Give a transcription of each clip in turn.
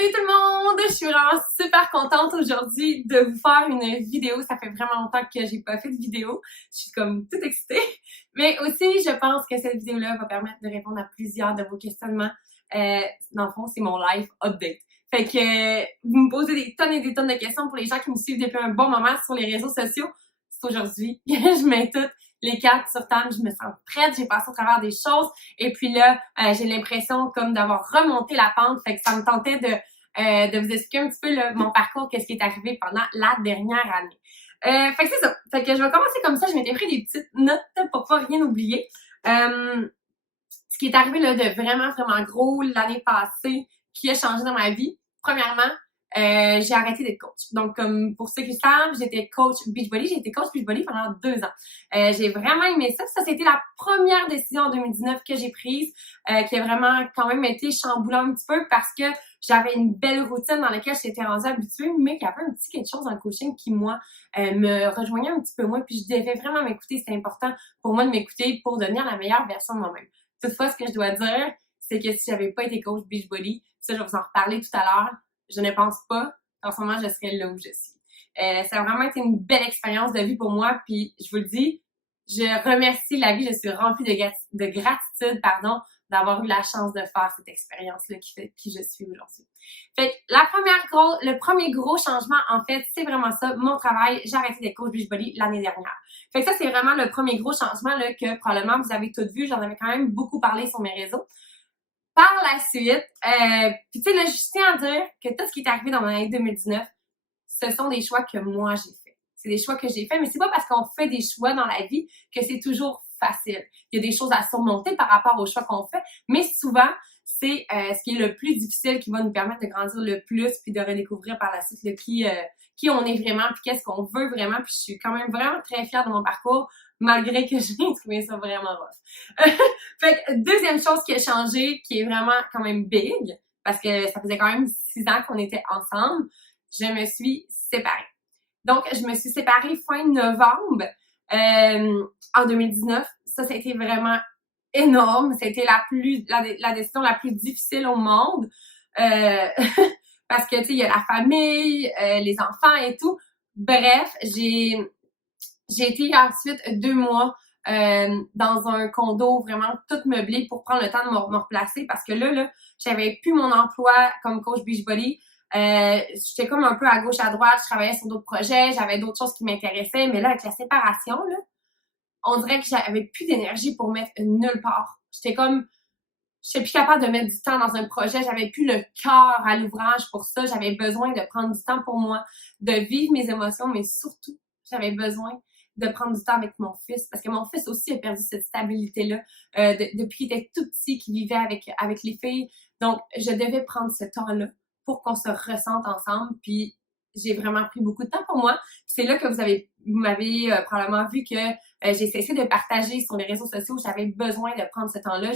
Salut tout le monde! Je suis vraiment super contente aujourd'hui de vous faire une vidéo. Ça fait vraiment longtemps que j'ai pas fait de vidéo. Je suis comme toute excitée. Mais aussi, je pense que cette vidéo-là va permettre de répondre à plusieurs de vos questionnements. Dans le fond, c'est mon life update. Fait que vous me posez des tonnes et des tonnes de questions pour les gens qui me suivent depuis un bon moment sur les réseaux sociaux. C'est aujourd'hui que je mets toutes les cartes sur table. Je me sens prête, j'ai passé au travers des choses. Et puis là, j'ai l'impression comme d'avoir remonté la pente. Fait que ça me tentait de vous expliquer un petit peu là, mon parcours, qu'est-ce qui est arrivé pendant la dernière année. Fait que c'est ça. Fait que je vais commencer comme ça. Je m'étais pris des petites notes pour pas rien oublier. Ce qui est arrivé là de vraiment, vraiment gros l'année passée qui a changé dans ma vie. Premièrement, j'ai arrêté d'être coach. Donc, comme pour ceux qui savent, j'étais coach Beachbody. J'ai été coach Beachbody pendant 2 ans. J'ai vraiment aimé ça. Ça, c'était la première décision en 2019 que j'ai prise, qui a vraiment quand même été chamboulant un petit peu parce que j'avais une belle routine dans laquelle j'étais rendue habituée, mais qu'il y avait un petit quelque chose dans le coaching qui, moi, me rejoignait un petit peu moins. Puis, je devais vraiment m'écouter. C'était important pour moi de m'écouter pour devenir la meilleure version de moi-même. Toutefois, ce que je dois dire, c'est que si j'avais pas été coach Beachbody, ça, je vais vous en reparler tout à l'heure, je ne pense pas qu'en ce moment, je serais là où je suis. Ça a vraiment été une belle expérience de vie pour moi, puis je vous le dis, je remercie la vie, je suis remplie de gratitude, d'avoir eu la chance de faire cette expérience-là qui fait qui je suis aujourd'hui. Fait que le premier gros changement, en fait, c'est vraiment ça, mon travail, j'ai arrêté d'être coach Beachbody l'année dernière. Fait que ça, c'est vraiment le premier gros changement là, que probablement vous avez toutes vu, j'en avais quand même beaucoup parlé sur mes réseaux. Par la suite, puis tu sais, là, je tiens à dire que tout ce qui est arrivé dans mon année 2019, ce sont des choix que moi j'ai fait. C'est des choix que j'ai faits, mais c'est pas parce qu'on fait des choix dans la vie que c'est toujours facile. Il y a des choses à surmonter par rapport aux choix qu'on fait, mais souvent, c'est ce qui est le plus difficile qui va nous permettre de grandir le plus puis de redécouvrir par la suite qui on est vraiment puis qu'est-ce qu'on veut vraiment. Puis je suis quand même vraiment très fière de mon parcours malgré que j'ai trouvé ça vraiment rough. Fait que deuxième chose qui a changé, qui est vraiment quand même big, parce que ça faisait quand même 6 ans qu'on était ensemble, je me suis séparée. Donc, je me suis séparée fin novembre en 2019. Ça a été vraiment énorme. C'était la décision la plus difficile au monde. Parce que, tu sais, il y a la famille, les enfants et tout. Bref, j'ai été ensuite 2 mois dans un condo vraiment tout meublé pour prendre le temps de me replacer parce que là, j'avais plus mon emploi comme coach Beachbody. J'étais comme un peu à gauche, à droite, je travaillais sur d'autres projets, j'avais d'autres choses qui m'intéressaient, mais là, avec la séparation, là, on dirait que j'avais plus d'énergie pour mettre nulle part. J'étais plus capable de mettre du temps dans un projet, j'avais plus le cœur à l'ouvrage pour ça, j'avais besoin de prendre du temps pour moi, de vivre mes émotions, mais surtout, j'avais besoin de prendre du temps avec mon fils, parce que mon fils aussi a perdu cette stabilité-là depuis qu'il était tout petit, qu'il vivait avec les filles. Donc, je devais prendre ce temps-là pour qu'on se ressente ensemble, puis j'ai vraiment pris beaucoup de temps pour moi. C'est là que vous m'avez probablement vu que j'ai cessé de partager sur les réseaux sociaux. J'avais besoin de prendre ce temps-là.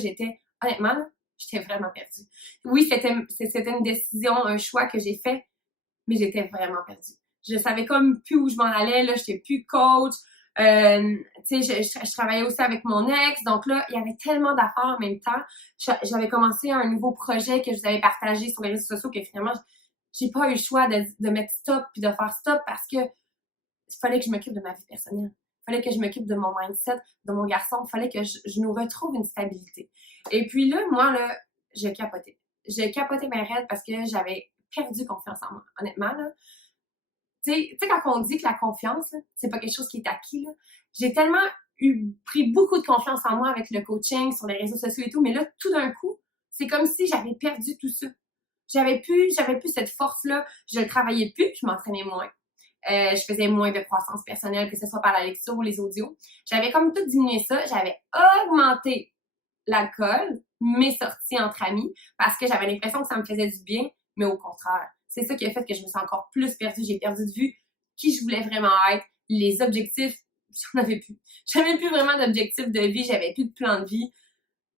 Honnêtement, là, j'étais vraiment perdue. Oui, c'était une décision, un choix que j'ai fait, mais j'étais vraiment perdue. Je savais comme plus où je m'en allais, là, j'étais plus coach. Tu sais, je travaillais aussi avec mon ex, donc là, il y avait tellement d'affaires en même temps. J'avais commencé un nouveau projet que je vous avais partagé sur les réseaux sociaux que finalement, j'ai pas eu le choix de mettre stop puis de faire stop parce que il fallait que je m'occupe de ma vie personnelle. Il fallait que je m'occupe de mon mindset, de mon garçon. Il fallait que je nous retrouve une stabilité. Et puis là, moi, là, je capotais. Je capotais ma raide parce que j'avais perdu confiance en moi. Honnêtement, là. Tu sais, quand on dit que la confiance, là, c'est pas quelque chose qui est acquis, là, j'ai tellement pris beaucoup de confiance en moi avec le coaching, sur les réseaux sociaux et tout, mais là, tout d'un coup, c'est comme si j'avais perdu tout ça. J'avais plus cette force-là. Je ne travaillais plus, je m'entraînais moins. Je faisais moins de croissance personnelle, que ce soit par la lecture ou les audios. J'avais comme tout diminué ça. J'avais augmenté l'alcool, mes sorties entre amis, parce que j'avais l'impression que ça me faisait du bien, mais au contraire. C'est ça qui a fait que je me suis encore plus perdue. J'ai perdu de vue qui je voulais vraiment être, les objectifs, j'en avais plus. J'avais plus vraiment d'objectifs de vie, j'avais plus de plan de vie.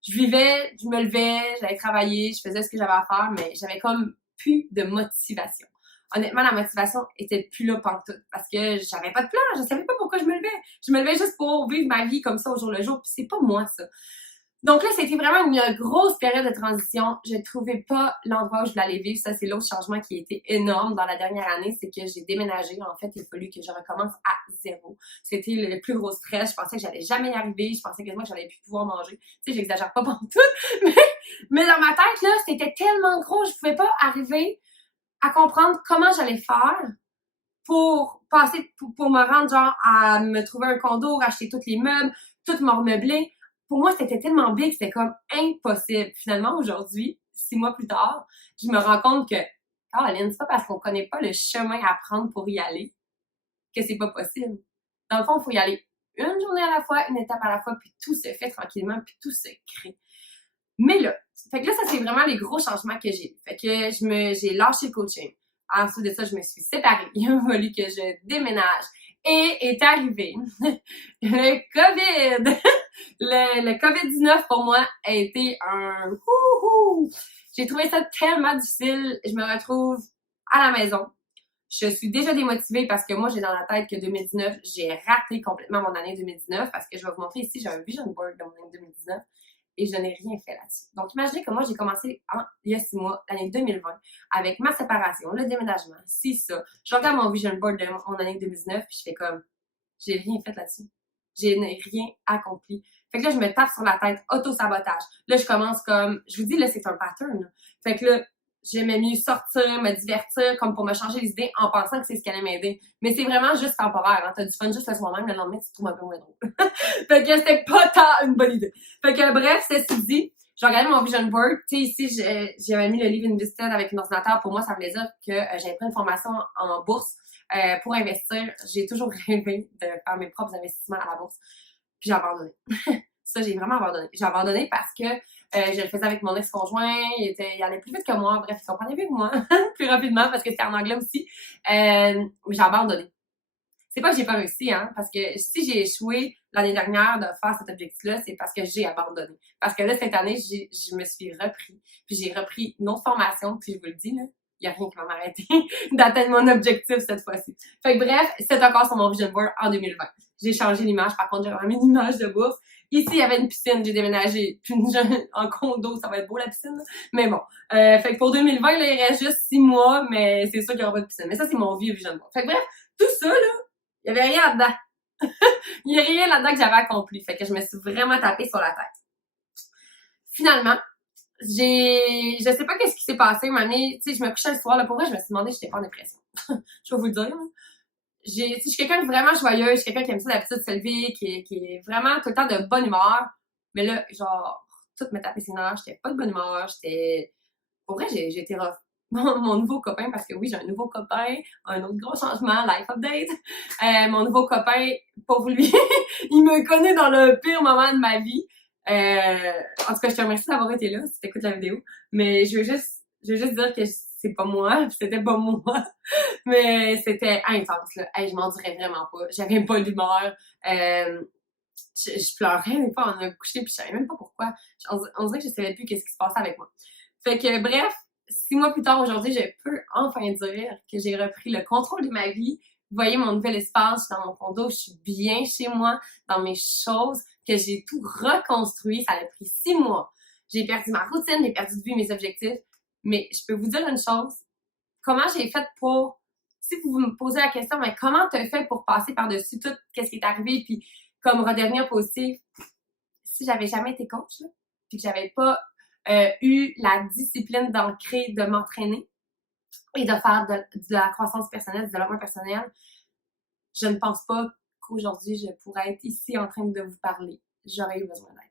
Je vivais, je me levais, j'allais travailler, je faisais ce que j'avais à faire, mais j'avais comme plus de motivation. Honnêtement, la motivation était plus là pantoute parce que j'avais pas de plan, je savais pas pourquoi je me levais. Je me levais juste pour vivre ma vie comme ça au jour le jour, puis c'est pas moi ça. Donc là, c'était vraiment une grosse période de transition. Je trouvais pas l'endroit où je voulais aller vivre. Ça, c'est l'autre changement qui a été énorme dans la dernière année, c'est que j'ai déménagé. En fait, il a fallu que je recommence à zéro. C'était le plus gros stress. Je pensais que j'allais jamais y arriver. Je pensais quasiment que j'allais plus pouvoir manger. Tu sais, j'exagère pas pour tout. Mais dans ma tête, là, c'était tellement gros. Je pouvais pas arriver à comprendre comment j'allais faire pour passer, pour me rendre genre à me trouver un condo, racheter tous les meubles, tout me remeubler. Pour moi, c'était tellement big, c'était comme impossible. Finalement, aujourd'hui, 6 mois plus tard, je me rends compte que, Caroline, c'est pas parce qu'on connaît pas le chemin à prendre pour y aller que c'est pas possible. Dans le fond, il faut y aller une journée à la fois, une étape à la fois, puis tout se fait tranquillement, puis tout se crée. Mais là, fait que là, ça c'est vraiment les gros changements que j'ai. Fait que j'ai lâché le coaching. Ensuite de ça, je me suis séparée. Il a fallu que je déménage. Et est arrivé le COVID. Le COVID-19 pour moi a été un wouhou. J'ai trouvé ça tellement difficile. Je me retrouve à la maison. Je suis déjà démotivée parce que moi, j'ai dans la tête que 2019, j'ai raté complètement mon année 2019 parce que je vais vous montrer ici, j'ai un vision board de mon année 2019 et je n'ai rien fait là-dessus. Donc, imaginez que moi, j'ai commencé il y a 6 mois, l'année 2020, avec ma séparation, le déménagement, c'est ça. Je regarde mon vision board de mon année 2019 puis je fais comme, j'ai rien fait là-dessus. Je n'ai rien accompli. Fait que là, je me tape sur la tête, auto-sabotage. Là, je commence comme, je vous dis, là, c'est un pattern. Là. Fait que là, j'aimais mieux sortir, me divertir, comme pour me changer les idées en pensant que c'est ce qui allait m'aider. Mais c'est vraiment juste temporaire. Hein. T'as du fun juste le soir même, le lendemain, tu te trouves un peu moins drôle. Fait que c'était pas tant une bonne idée. Fait que bref, ceci dit, j'ai regardé mon vision board. Tu sais, ici, j'avais mis le Live Invested avec un ordinateur. Pour moi, ça voulait dire que j'avais pris une formation en bourse pour investir. J'ai toujours rêvé de faire mes propres investissements à la bourse. Puis j'ai abandonné. Ça, j'ai vraiment abandonné. J'ai abandonné parce que je le faisais avec mon ex-conjoint, il allait plus vite que moi, bref, il comprenait mieux que moi, plus rapidement, parce que c'était en anglais aussi. Mais j'ai abandonné. C'est pas que j'ai pas réussi, hein, parce que si j'ai échoué l'année dernière de faire cet objectif-là, c'est parce que j'ai abandonné. Parce que là, cette année, je me suis repris. Puis j'ai repris une autre formation, puis je vous le dis, là, il n'y a rien qui va m'arrêter d'atteindre mon objectif cette fois-ci. Fait que bref, c'est encore sur mon vision board en 2020. J'ai changé l'image, par contre, j'ai remis une image de bourse. Ici, il y avait une piscine, j'ai déménagé en condo, ça va être beau la piscine, là. Mais bon. Fait que pour 2020, là, il reste juste 6 mois, mais c'est sûr qu'il n'y aura pas de piscine. Mais ça, c'est mon vieux vision board. Fait que bref, tout ça, là, il n'y avait rien là-dedans. Il n'y a rien là-dedans que j'avais accompli. Fait que je me suis vraiment tapée sur la tête. Finalement, je sais pas qu'est-ce qui s'est passé, mais tu sais, je me couchais le soir, là, pour vrai, je me suis demandé si j'étais pas en dépression. Je vais vous le dire, là. Je suis quelqu'un de vraiment joyeux, je suis quelqu'un qui aime ça d'habitude de se lever, qui est vraiment tout le temps de bonne humeur. Mais là, genre, tout me tapait ses nerfs, j'étais pas de bonne humeur, pour vrai, j'ai été rough. Mon nouveau copain, parce que oui, j'ai un nouveau copain, un autre gros changement, life update. Mon nouveau copain, pour lui, il me connaît dans le pire moment de ma vie. En tout cas, je te remercie d'avoir été là, si t'écoutes la vidéo. Mais je veux juste dire que c'est pas moi, c'était pas moi. Mais c'était intense, là. Hey, je m'en dirais vraiment pas. J'avais pas d'humeur. Je pleurais même pas en me coucher, puis je savais même pas pourquoi. On dirait que je savais plus qu'est-ce qui se passait avec moi. Fait que bref, 6 mois plus tard aujourd'hui, je peux enfin dire que j'ai repris le contrôle de ma vie. Vous voyez mon nouvel espace dans mon condo, je suis bien chez moi, dans mes choses, que j'ai tout reconstruit. Ça a pris 6 mois. J'ai perdu ma routine, j'ai perdu de vue mes objectifs. Mais je peux vous dire une chose. Comment j'ai fait pour, si vous me posez la question, mais comment t'as fait pour passer par-dessus tout qu'est-ce qui est arrivé, puis comme redevenir positif? Si j'avais jamais été coach, là, puis que j'avais pas eu la discipline d'ancrer, de m'entraîner et de faire de la croissance personnelle, du développement personnel, je ne pense pas qu'aujourd'hui, je pourrais être ici en train de vous parler. J'aurais eu besoin d'aide.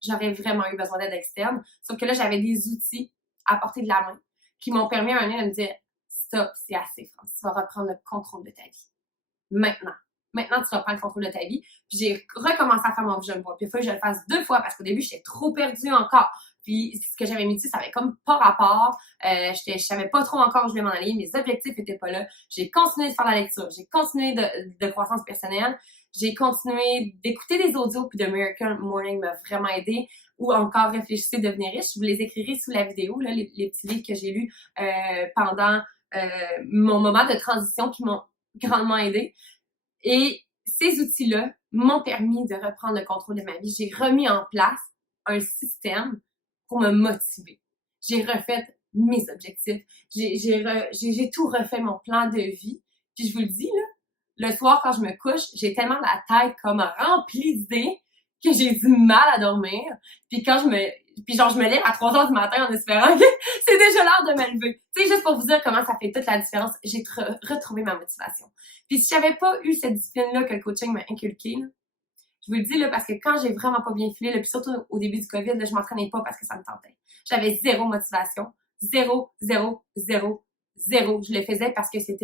J'aurais vraiment eu besoin d'aide externe. Sauf que là, j'avais des outils à portée de la main qui m'ont permis à un moment de me dire stop, c'est assez, France. Tu vas reprendre le contrôle de ta vie. Maintenant. Maintenant, tu reprends le contrôle de ta vie. Puis j'ai recommencé à faire mon vision board. Puis il faut que je le fasse 2 fois parce qu'au début, j'étais trop perdue encore. Puis ce que j'avais mis dessus, ça avait comme pas rapport. Je savais pas trop encore où je voulais m'en aller. Mes objectifs étaient pas là. J'ai continué de faire la lecture. J'ai continué de croissance personnelle. J'ai continué d'écouter des audios. Puis The Miracle Morning m'a vraiment aidé. Ou encore Réfléchissez, devenir riche. Je vous les écrirai sous la vidéo, là, les petits livres que j'ai lus pendant mon moment de transition qui m'ont grandement aidé. Et ces outils-là m'ont permis de reprendre le contrôle de ma vie. J'ai remis en place un système pour me motiver. J'ai refait mes objectifs. J'ai tout refait mon plan de vie. Puis je vous le dis, là, le soir, quand je me couche, j'ai tellement la tête comme remplie d'idées que j'ai du mal à dormir. Puis je me lève à 3 heures du matin en espérant que c'est déjà l'heure de me lever. Tu sais, juste pour vous dire comment ça fait toute la différence, j'ai retrouvé ma motivation. Puis si j'avais pas eu cette discipline-là que le coaching m'a inculquée, je vous le dis, là, parce que quand j'ai vraiment pas bien filé, là, puis surtout au début du COVID, là, je m'entraînais pas parce que ça me tentait. J'avais zéro motivation. Zéro, zéro, zéro, zéro. Je le faisais parce que c'est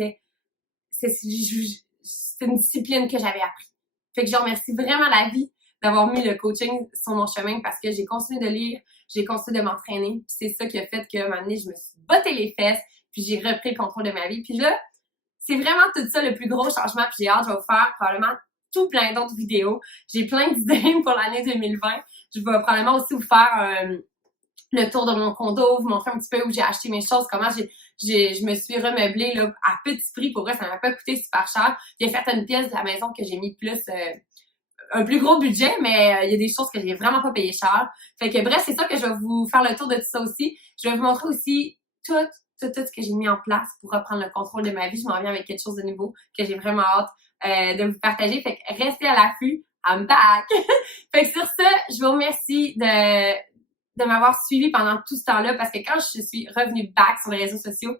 une discipline que j'avais appris. Fait que je remercie vraiment la vie d'avoir mis le coaching sur mon chemin parce que j'ai continué de lire, j'ai continué de m'entraîner. Puis c'est ça qui a fait qu'à un moment donné, je me suis botté les fesses, puis j'ai repris le contrôle de ma vie. Puis là, c'est vraiment tout ça le plus gros changement. Puis j'ai hâte, je vais vous faire probablement tout plein d'autres vidéos. J'ai plein d'idées pour l'année 2020. Je vais probablement aussi vous faire le tour de mon condo, vous montrer un petit peu où j'ai acheté mes choses, comment je me suis remeublée là, à petit prix. Pour vrai, ça m'a pas coûté super cher. Il y a certaines pièces de la maison que j'ai mis plus un plus gros budget, mais il y a des choses que j'ai vraiment pas payé cher. Fait que bref, c'est ça que je vais vous faire le tour de tout ça aussi. Je vais vous montrer aussi tout ce que j'ai mis en place pour reprendre le contrôle de ma vie. Je m'en viens avec quelque chose de nouveau que j'ai vraiment hâte de vous partager. Fait que restez à l'affût. I'm back! Fait que sur ça, je vous remercie de m'avoir suivi pendant tout ce temps-là parce que quand je suis revenue back sur les réseaux sociaux,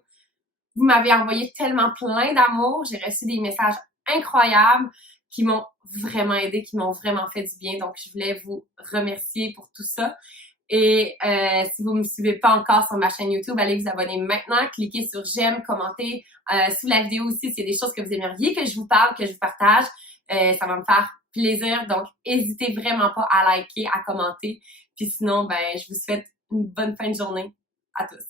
vous m'avez envoyé tellement plein d'amour. J'ai reçu des messages incroyables qui m'ont vraiment aidé, qui m'ont vraiment fait du bien. Donc, je voulais vous remercier pour tout ça. Et si vous ne me suivez pas encore sur ma chaîne YouTube, allez vous abonner maintenant. Cliquez sur j'aime, commentez sous la vidéo aussi s'il y a des choses que vous aimeriez que je vous parle, que je vous partage. Ça va me faire plaisir. Donc, n'hésitez vraiment pas à liker, à commenter. Puis sinon, je vous souhaite une bonne fin de journée à tous.